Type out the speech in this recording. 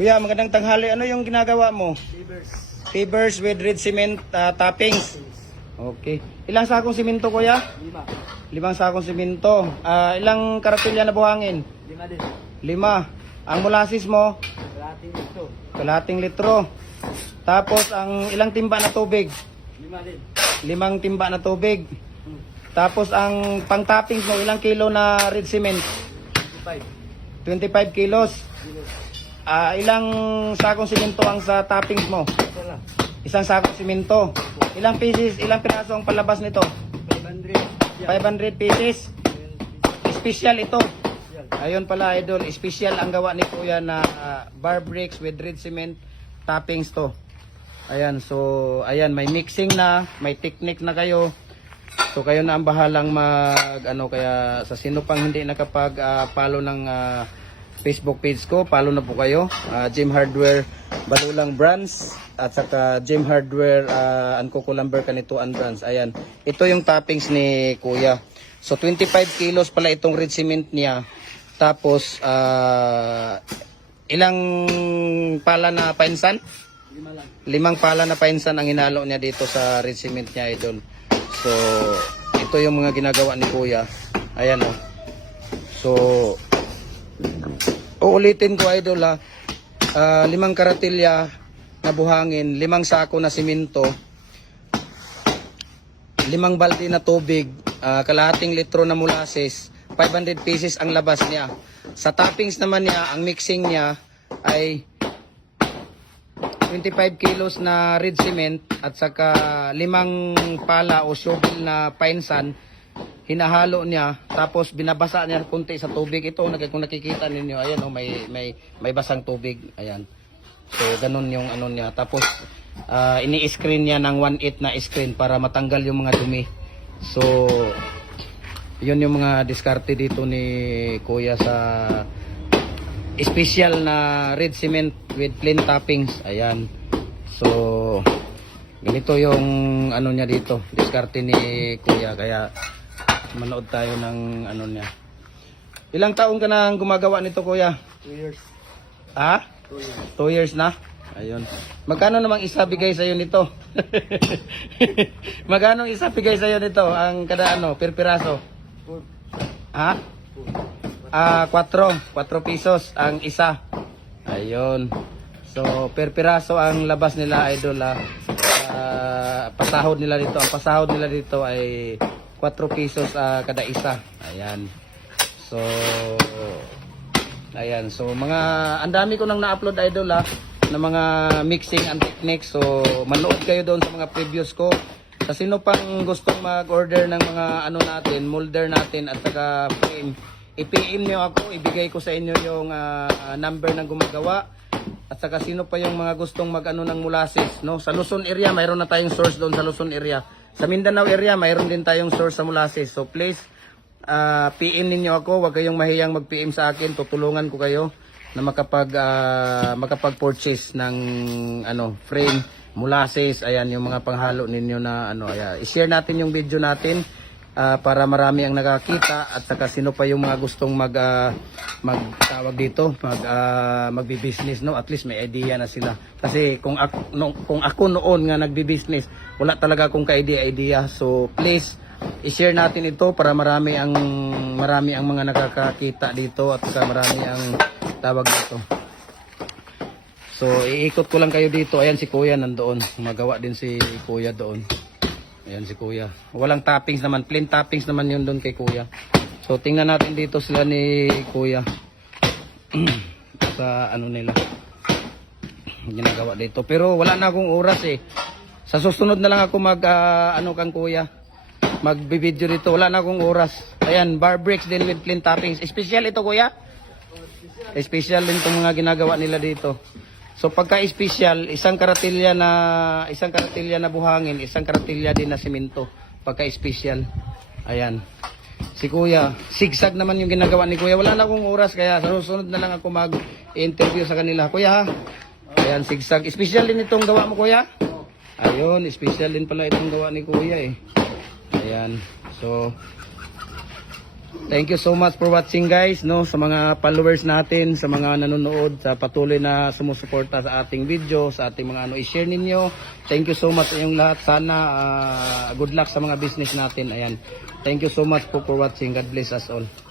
Kuya, magandang tanghali. Ano yung ginagawa mo? Fibers. Pavers with red cement toppings. Okay. Ilang sakong simento, kuya? 5. 5 sakong simento. Ilang karatilya na buhangin? 5 din. 5. Ang molasses mo? Kalating ito. Kalating litro. Tapos, ang ilang timba na tubig? 5 din. 5 timba na tubig. Tapos, ang pang-toppings mo, ilang kilo na red cement? 5. 25 kilos. Ilang sakong simento ang sa toppings mo? Ito lang. Isang sakong simento. Ilang pieces, ilang piraso ang palabas nito? 500. 500 pieces. Special ito. Yan. Ayun pala, idol. Special ang gawa ni Kuya na bar bricks with red cement toppings to. Ayan, so ayan, may mixing na, may technique na kayo. So kayo na ang bahalang kaya sa sino pang hindi nakapag-follow ng Facebook page ko, follow na po kayo. Gem Hardware Balulang Brands at saka Gem Hardware Ancoco Lumber Kanituan Brands. Ayan, ito yung toppings ni Kuya. So 25 kilos pala itong red cement niya. Tapos ilang pala na painsan? 5 lang. 5 pala na painsan ang hinalo niya dito sa red cement niya, idol. So ito yung mga ginagawa ni Kuya. Ayan oh. So uulitin ko, idol, 5 karatilya na buhangin, 5 sako na simento, 5 balde na tubig, kalahating litro na molasses, 500 pieces ang labas niya. Sa toppings naman niya, ang mixing niya ay 25 kilos na red cement at saka 5 pala o shovel na painsan. Hinahalo niya, tapos binabasa niya kunti sa tubig. Ito, kung nakikita ninyo, ayan, may basang tubig. Ayan. So, ganun yung ano niya. Tapos, ini-screen niya ng 1/8 na screen para matanggal yung mga dumi. So, yun yung mga diskarte dito ni Kuya sa special na red cement with plain toppings. Ayan. So, ganito yung ano niya dito, diskarte ni Kuya. Kaya, manood tayo ng ano niya. Ilang taon ka na gumagawa nito, Kuya? 2 years. Ha? 2 years. 2 years na? Ayun. Magkano namang isa bigay sa'yo nito? Magkano isa bigay sa'yo nito? Ang kada ano, per piraso? 4. Ha? 4 pesos ang isa. Ayun. So, per piraso ang labas nila, idol. Pasahod nila dito. Ang pasahod nila dito ay 4 pesos kada isa. Ayan. So, ayan. So, ang dami ko nang na-upload, idol, na mga mixing and techniques. So, manood kayo doon sa mga previous ko. Sa sino pang gustong mag-order ng mga ano natin, molder natin at saka frame, i-PM nyo ako, ibigay ko sa inyo yung number ng gumagawa. At saka sino pa yung mga gustong mag-ano ng molasses, no? Sa Luzon area, mayroon na tayong source doon sa Luzon area. Sa Mindanao area, mayroon din tayong source sa molasses. So please, PM ninyo ako, huwag kayong mahiyang mag-PM sa akin. Tutulungan ko kayo na makapag-purchase ng frame, molasses. Ayan, yung mga panghalo ninyo na i-share natin yung video natin. Para marami ang nakakita at saka sino pa yung mga gustong magtawag dito, magbi-business, no? At least may idea na sila. Kasi kung ako noon nga nagbi-business, wala talaga akong ka-idea. So please, i-share natin ito para marami ang mga nakakakita dito at saka marami ang tawag dito. So iikot ko lang kayo dito. Ayan si Kuya nandoon. Magawa din si Kuya doon. Ayan si Kuya. Walang toppings naman. Plain toppings naman yun doon kay Kuya. So tingnan natin dito sila ni Kuya. Sa ano nila. Ginagawa dito. Pero wala na akong oras eh. Sa susunod na lang ako kang Kuya. Magbibideo dito. Wala na akong oras. Ayan, bar bricks din with plain toppings. Special ito, Kuya? Special din itong mga ginagawa nila dito. So pagka-special, isang karatilya na buhangin, isang karatilya din na simento. Pagka-special. Ayan. Si Kuya, zigzag naman yung ginagawa ni Kuya. Wala na akong oras kaya sa susunod na lang ako mag-interview sa kanila. Kuya ha? Ayan, zigzag. Special din itong gawa mo, Kuya? Ayun, special din pala itong gawa ni Kuya eh. Ayan. So Thank you so much for watching guys, no, sa mga followers natin, sa mga nanonood, sa patuloy na sumusuporta sa ating video, sa ating mga i-share ninyo. Thank you so much sa inyong lahat. Sana good luck sa mga business natin. Ayan. Thank you so much po for watching. God bless us all.